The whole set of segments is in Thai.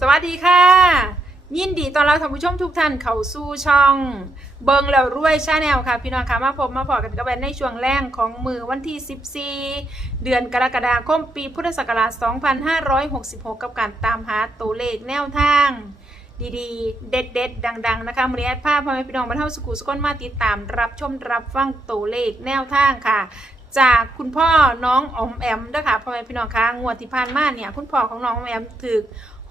สวัสดีค่ะ ยินดีตอนเรับท่านผู้ชมทุกท่านเข้าสู่ช่อง เบิงแล้วรวยชาแนลค่ะ พี่น้องค่ะมาพบมาพอกันกับแนในช่วงแรกของมือวันที่ 14 เดือนกรกฎาคมปีพุทธศักราช 2566 กับการตามหาตัวเลขแนวทาง ดีๆ เด็ดๆ ดัง ๆ นะคะมริยัตภาพพ่อแม่พี่น้องบรรเทาสุขุสกลมาติดตาม รับชมรับฟังตัวเลขแนวทางค่ะจากคุณพ่อน้องอมแอมด้วยค่ะพ่อแม่พี่น้องคะงวดที่ผ่านมาเนี่ย คุณพ่อของน้องอมแอมถึก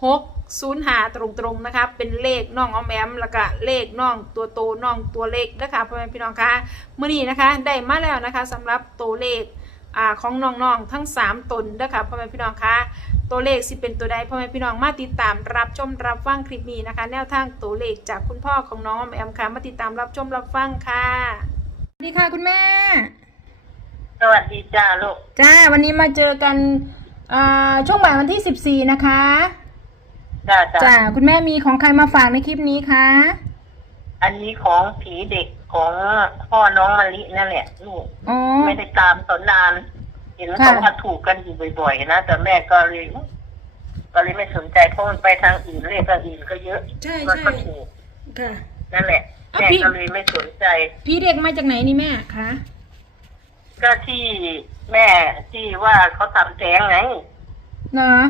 หกศูนย์หาตรงๆนะคะ เป็นเลขน้องอมแอมแล้วก็เลขน้องตัวโตน้องตัวเล็กนะคะพ่อแม่พี่น้องคะเมื่อนี้นะคะได้มาแล้วนะคะสำหรับตัวเลขอ่าของน้องๆทั้ง 3 ตนนะคะพ่อแม่พี่น้องคะตัวเลขสิเป็นตัวใดพ่อแม่พี่น้องมาติดตามรับชมรับฟังคลิปนี้นะคะ แนวทางตัวเลขจากคุณพ่อของน้องอมแอมค่ะมาติดตามรับชมรับฟังค่ะสวัสดีค่ะคุณแม่ สวัสดีจ้าลูกจ้าวันนี้มาเจอกันอ่าช่วงบ่ายวันที่ 14 นะคะ จ้าจ้าจ้าคุณแม่มีของใครมาฝากในคลิปนี้คะอันนี้ของผีเด็กของพ่อน้องมะลินั่นแหละลูกอ๋อไม่ได้ตามตอนนาน เห็นค่ะเขามาถูกกันอยู่บ่อยๆนะแต่แม่ก็เลยก็เลยไม่สนใจเพราะมันไปทางอื่นเลขทางอื่นก็เยอะใช่มันใช่ก็ถูกค่ะ นั่นแหละอะแม่พี่ ก็เลยไม่สนใจพี่เด็กมาจากไหนนี่แม่คะก็ที่แม่ที่ว่าเขาทำแท้งไง เนาะ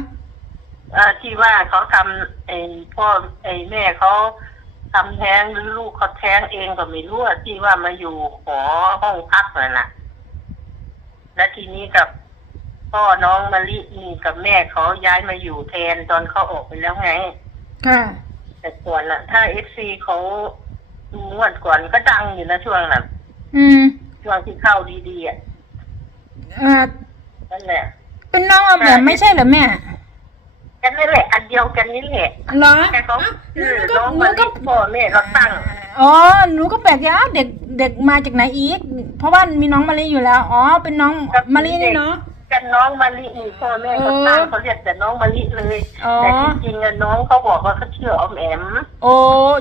เอ่อที่ว่าเขาทำไอ้พ่อไอ้แม่เขาทำแท้งหรือลูกเขาแท้งเองก็ไม่รู้อะที่ว่ามาอยู่หอห้องพักนั่นน่ะและทีนี้กับพ่อน้องมะลินี่กับแม่เขาย้ายมาอยู่แทนตอนเขาออกไปแล้วไง ค่ะ แต่ก่อนน่ะ ถ้าเอฟซีเขางวดก่อนก็ดังอยู่นะช่วงนั้นอืม ช่วงที่เข้าดีๆอะเอ่อนั่นแหละ เป็นน้องออมแอมไม่ใช่เหรอแม่ กันนี่แหละ อันเดียวกันนี่แหละเหรอแต่เขาอ้าวชื่อหนูน้องหมะนูก็ลิพ่อแม่เขาตั้งอ๋อหนูก็แปลกใจอ้าวเด็กเด็กมาจากไหนอีก เพราะว่ามีน้องมะลิอยู่แล้ว อ๋อ เป็นน้องมะลินี่เนาะกันน้องมะลินี่พ่อแม่เขาตั้งเออเขาเรียกแต่น้องมะลิเลยอ๋อแต่จริงๆอะน้องเขาบอกว่าเขาชื่อออมแอม โอ้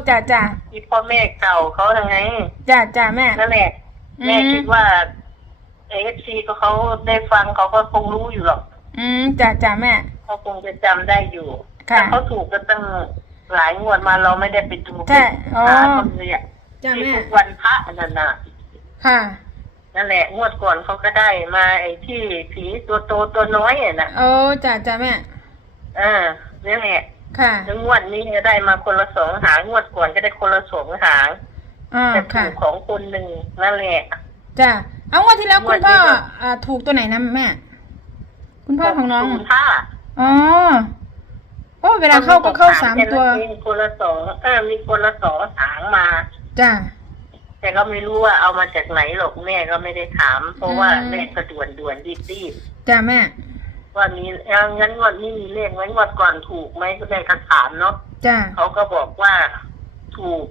จ้าจ้าที่พ่อแม่เก่าเขาไงจ้าจ้าแม่นั่นแหละอืมแม่คิดว่าเอฟซีก็เขาได้ฟังเขาก็คงรู้อยู่หรอกอืมจ้าจ้าแม่ เขาคงจะจำได้อยู่ค่ะแต่เขาถูกกันตั้งหลายงวดมาเราไม่ได้ไปดูใช่อ๋อ หาคนเลยอะจ้าที่แม่ ทุกวันพระนั่นน่ะ ค่ะ นั่นแหละงวดก่อนเขาก็ได้มาไอ้ที่ผีตัวโตตัวน้อยอะนะโอ้จ้าจ้าแม่ เออนี่แหละค่ะแล้วงวดนี้จะได้มาคนละสองหางงวดก่อนก็ได้คนละสองหางอ่าแต่ถูค่ะกของคนหนึ่งนั่นแหละจ้าเอางวันที่แล้วคุณพ่องวดนี้ก็อ่าถูกตัวไหนนะแม่ คุณพ่อของน้อง ศูนย์ห้า อ๋อโอ้เวลาเข้าก็เข้าสามตัว มีคนละสองเออมีคนละสองหางมา จ้า แต่ก็ไม่รู้ว่าเอามาจากไหนหรอกแม่ก็ไม่ได้ถาม เพราะว่าอืม แม่ก็ด่วนด่วนรีบรีบจ้าแม่ว่ามีเอ้างั้นงวดนี้มีเลขไหมงวดก่อนถูกไหมก็แม่ก็ถามเนาะจ้า เขาก็บอกว่าถูก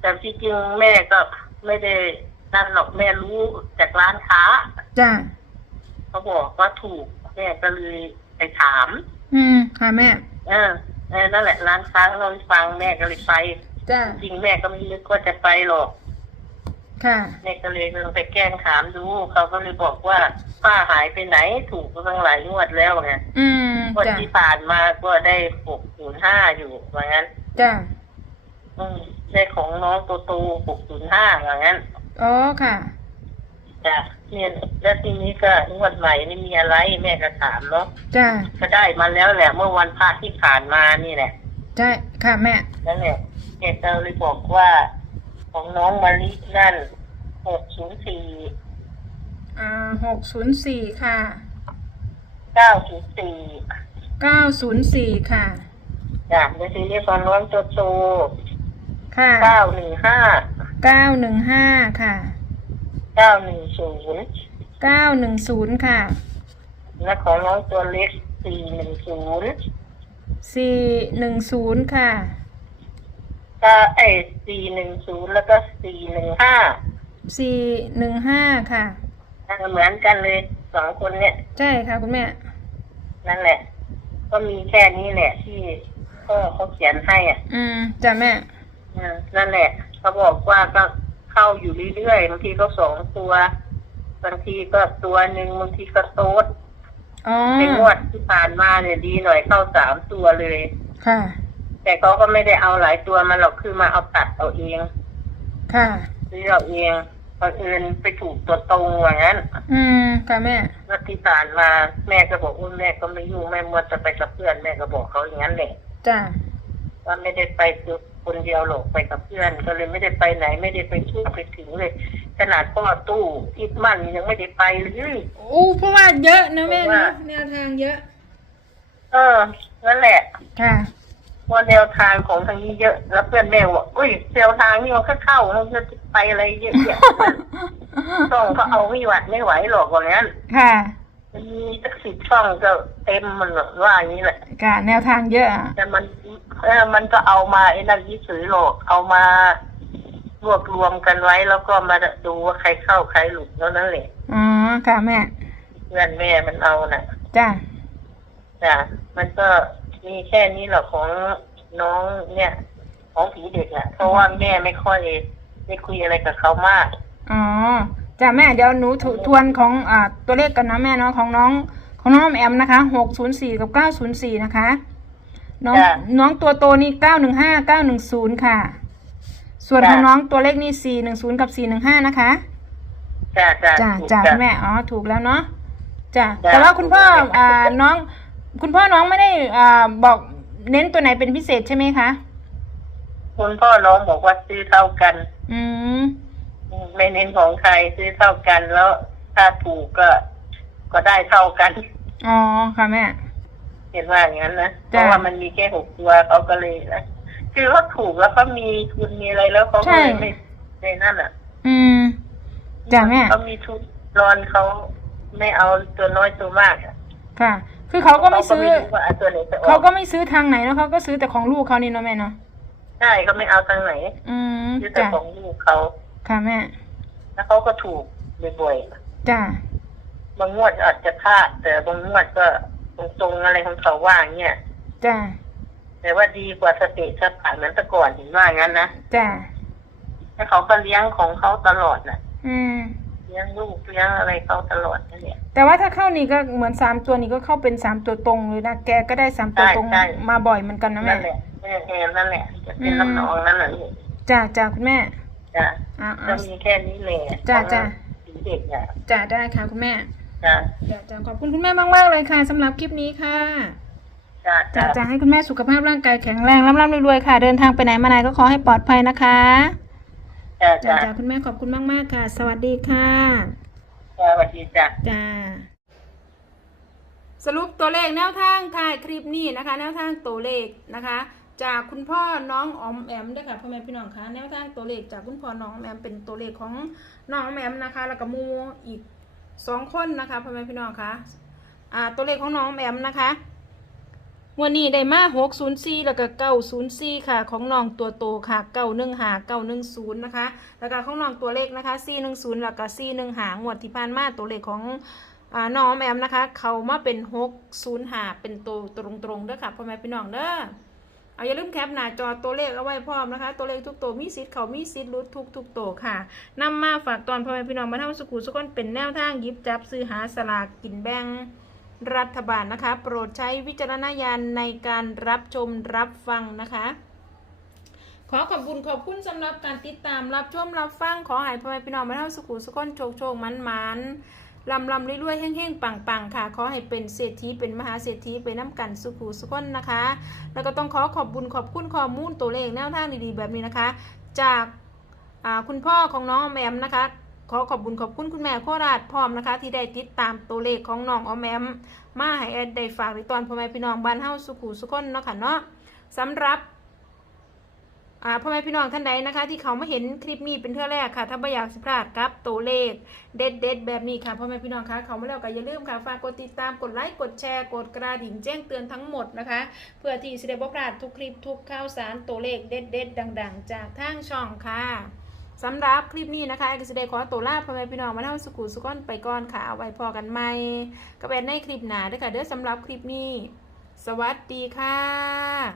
แต่ที่จริงแม่ก็ไม่ได้นั่นหรอกแม่รู้จากร้านค้า จ้า เขาบอกว่าถูกแม่ก็เลย ไปถาม อืม ค่ะแม่ เออเออนั่นแหละร้านค้าเราให้ฟังแม่ก็เลยไป จ้า จริงแม่ก็ไม่นึกว่าจะไปหรอกค่ะ แม่ก็เลยลองไปแกล้งถามดูเขาก็เลยบอกว่าป้าหายไปไหนถูกมาตั้งหลายงวดแล้วไงอืม งวดจ้า ที่ผ่านมาก็ได้หกศูนย์ห้าอยู่ว่างั้น จ้า อืมได้ของน้องโตโตหกศูนย์ห้าว่างั้น อ๋อ ค่ะ จ้ะเนี่ยแล้วทีนี้ก็งวดใหม่นี่มีอะไรแม่ก็ถามเนาะจ้าก็ได้มาแล้วแหละ เมื่อวันพระที่ผ่านมานี่แหละใช่ค่ะแม่นั่นแหละแกก็เลยบอกว่าของน้องมะลินั่นหกศูนย์สี่อ่าหกศูนย์สี่ค่ะเก้าศูนย์สี่เก้าศูนย์สี่ค่ะจ้ะเดี๋ยวทีนี้ของน้องโตโตค่ะเก้าหนึ่งห้าเก้าหนึ่งห้าค่ะ เก้าหนึ่งศูนย์เก้าหนึ่งศูนย์ค่ะ และของน้องตัวเล็กสี่หนึ่งศูนย์สี่หนึ่งศูนย์ค่ะก็ไอ้สี่หนึ่งศูนย์แล้วก็สี่หนึ่งห้าสี่หนึ่งห้าค่ะ เหมือนกันเลยสองคนเนี่ย ใช่ค่ะคุณแม่ นั่นแหละ ก็มีแค่นี้แหละ ที่พ่อเขาเขียนให้อะ อืมจ้าแม่ อืมนั่นแหละ เขาบอกว่าก็ เข้าอยู่เรื่อยๆบางทีก็สองตัวบางทีก็ตัวหนึ่งบางทีก็โต๊ดอ๋อในงวดที่ผ่านมาเนี่ยดีหน่อยเข้าสามตัวเลย ค่ะ แต่เขาก็ไม่ได้เอาหลายตัวมาหรอกคือมาเอาตัดเอาเองค่ะซื้อเอาเองบังเอิญไปถูกตัวตรงว่างั้น อืมค่ะแม่แล้วที่ผ่านมาแม่ก็บอกอุ้ยแม่ก็ไม่ยุ่งแม่มัวจะไปกับเพื่อนแม่ก็บอกเขาอย่างนั้นแหละจ้าว่าไม่ได้ไปคือ คนเดียวหรอกไปกับเพื่อนก็เลยไม่ได้ไปไหน ไม่ได้ไปช่วยไปถึงเลยขนาดพ่อตู้อิดมันยังไม่ได้ไปเลยโอ้เพราะว่าเยอะนะแม่เพราะนะว่าแนวทางเยอะ เออนั่นแหละค่ะเพราะแนวทางของทางนี้เยอะ แล้วเพื่อนแม่บอกอุ้ยแนวทางนี่มันก็เข้ามันจะไปอะไรเยอะแยะต้องก็เอาไม่หวัดไม่ไหวหรอกว่างั้นค่ะมันมีสักสิบช่องก็เต็มมันหรอกว่าอย่างนี้แหละค่ะแนวทางเยอะอะแต่มัน เออมันก็เอามาไอ้นั่นยี่สือหรอกเอามารวบรวมกันไว้แล้วก็มาดูว่าใครเข้าใครหลุดแล้วนั่นแหละอ๋อค่ะแม่เพื่อนแม่มันเอาน่ะจ้าจ้ะมันก็มีแค่นี้แหละของน้องเนี่ย ของผีเด็กอะเพราะว่าแม่ไม่ค่อยได้คุยอะไรกับเขามาก อ๋อจ้าแม่เดี๋ยวหนูททวนของอ่าตัวเลขกันนะแม่เนาะของน้องของน้องออมแอมนะคะหกศูนย์สี่กับเก้าศูนย์สี่นะคะ น้องจ้ะ น้องตัวโตนี่เก้าหนึ่งห้าเก้าหนึ่งศูนย์ค่ะ ส่วนจ้ะของน้องตัวเลขนี่สี่หนึ่งศูนย์กับสี่หนึ่งห้านะคะ จ้ะจ้ะจ้าถูกจ้าจ้ะแม่อ๋อถูกแล้วเนาะจ้าจ้ะแต่ว่าคุณพ่อถูกแล้ว อ่าน้อง คุณพ่อน้องไม่ได้อ่าบอกเน้นตัวไหนเป็นพิเศษใช่ไหมคะคุณพ่อน้องบอกว่าซื้อเท่ากัน อืมไม่เน้นของใครซื้อเท่ากันแล้วถ้าถูกก็ ก็ได้เท่ากัน อ๋อค่ะแม่ เห็นว่าอย่างนั้นนะเพจ้ะ ราะว่ามันมีแค่หกตัวเขาก็เลยนะคือเขาถูกแล้วเขามีทุนมีอะไรแล้วเขาก็เลยไม่ในนั่นอะอืม จ้าแม่ เขามีทุนรอนเขาไม่เอาตัวน้อยตัวมากอะค่ะ คือเขาก็ไม่ซื้อ เขารู้ว่าเอาตัวไหนจะอเขาอกก็ไม่ซื้อทางไหนเนอะเขาก็ซื้อแต่ของลูกเขานี่เนาะแม่เนาะใช่เขาไม่เอาทางไหนอืมซื้อแต่จ้ะของลูกเขาค่ะแม่แล้วเขาก็ถูกบ่อยจ้าๆบางงวดอาจจะพลาด แต่บางงวดก็ ตรงๆอะไรของเขาว่าอย่างเนี่ยจ้าแต่ว่าดีกว่าสติสปันเหมือนแต่ก่อนเห็นว่างั้นนะจ้าแล้วเขาก็เลี้ยงของเขาตลอดน่ะ อืม เลี้ยงลูกเลี้ยงอะไรเขาตลอดนั่นแหละ แต่ว่าถ้าเข้านี่ก็เหมือนสามตัวนี้ก็เข้าเป็นสามตัวตรงเลยนะแกก็ได้สามตัวตรงใช่มาบ่อยเหมือนกันนะแม่นั่นแหละแม่แอนนั่นแหละจะเป็นอืมน้ำนองนั่นแหละลูกจ้าจ้าคุณแม่จ้ะอ่าจะมีแค่นี้แหละจ้ะจ้ะผีเด็กอะ จ้าได้ค่ะคุณแม่ จ้ะจ้าจ้าขอบคุณคุณแม่มากๆเลยค่ะสำหรับคลิปนี้ค่ะจ้ะจ้าจ้ะจ้าให้คุณแม่สุขภาพร่างกายแข็งแรงร่ำร่ำรวยๆค่ะ เดินทางไปไหนมาไหนก็ขอให้ปลอดภัยนะคะจ้ะจ้าจ้ะจ้าคุณแม่ขอบคุณมากๆค่ะ สวัสดีค่ะจ้ะสวัสดีจ้ะ จ้าสรุปตัวเลขแนวทางถ่ายคลิปนี้นะคะ แนวทางตัวเลขนะคะ จากคุณพ่อน้องออมแอมด้วยค่ะพ่อแม่พี่น้องคะแนวทางตัวเลขจากคุณพ่อน้องออมแอมเป็นตัวเลขของน้องออมแอมนะคะ แล้วก็หมูอีก สองคนนะคะพ่อแม่พี่น้องคะอ่าตัวเลขของน้องแอมนะคะวันนี้ได้มาหกศูนย์สี่แล้วก็เก้าศูนย์สี่ค่ะ ของน้องตัวโตค่ะเก้าหนึ่งหาเก้าหนึ่งศูนย์นะคะ แล้วก็ของน้องตัวเลขนะคะสี่หนึ่งศูนย์แล้วก็สี่หนึ่งหางวดที่ผ่านมาตัวเลขของอ่าน้องแอมนะคะ เขามาเป็นหกศูนย์หาเป็นตัวตรงๆเด้อค่ะพ่อแม่พี่น้องเด้อ เอาอย่าลืมแคปหน้าจอตัวเลขเอาไว้พร้อมนะคะ ตัวเลขทุกตัวมีสิทธิ์เขามีสิทธิ์รุดทุกทุกตัวค่ะนำมาฝากตอนพ่อแม่พี่น้องมาทำสุขุสุขนเป็นแนวทางยิบจับซื้อหาสลากกินแบ่งรัฐบาลนะคะ โปรดใช้วิจารณญาณในการรับชมรับฟังนะคะ ขอขอบคุณขอบคุณสำหรับการติดตามรับชมรับฟังขอให้พ่อแม่พี่น้องมาเท่าสุขุสุขนโชคโชคมันมัน ลำลำรวยๆแห้งๆปังๆค่ะ ขอให้เป็นเศรษฐีเป็นมหาเศรษฐีไปน้ำกันสุขุสุขนนะคะ แล้วก็ต้องขอขอบบุญขอบคุณข้อมูลตัวเลขแนวทางดีๆแบบนี้นะคะ จากาคุณพ่อของน้องออมแอมนะคะขอขอบบุญขอบคุณคุณแม่โคราชพร้อมนะคะ ที่ได้ติดตามตัวเลขของน้องออมแอมมาให้แอดได้ฝากในตอนพ่อแม่พี่น้องบ้านเฮาสุขุสุขนเนาะค่ะเนาะสำหรับ พ่อแม่พี่น้องท่านใดนะคะ ที่เขามาเห็นคลิปนี้เป็นเท่าแรกค่ะ ถ้าไม่อยากสิพลาดครับตัวเลขเด็ดเด็ดแบบนี้ค่ะพ่อแม่พี่น้องคะเขามาแล้วก็อย่าลืมค่ะฝากกดติดตามกดไลค์กดแชร์กดกระดิ่งแจ้งเตือนทั้งหมดนะคะ เพื่อที่จะได้บ่พลาดทุกคลิปทุกข่าวสารตัวเลขเด็ดเด็ดดัง ๆ จากทางช่องค่ะสำหรับคลิปนี้นะคะก็จะได้ขอตัวลาพ่อแม่พี่น้องมาเท่าสุขุสุขอนไปก่อนค่ะเอาไว้พอกันใหม่ก็เป็นในคลิปหน้าด้วยค่ะเด้อสำหรับคลิปนี้ สวัสดีค่ะ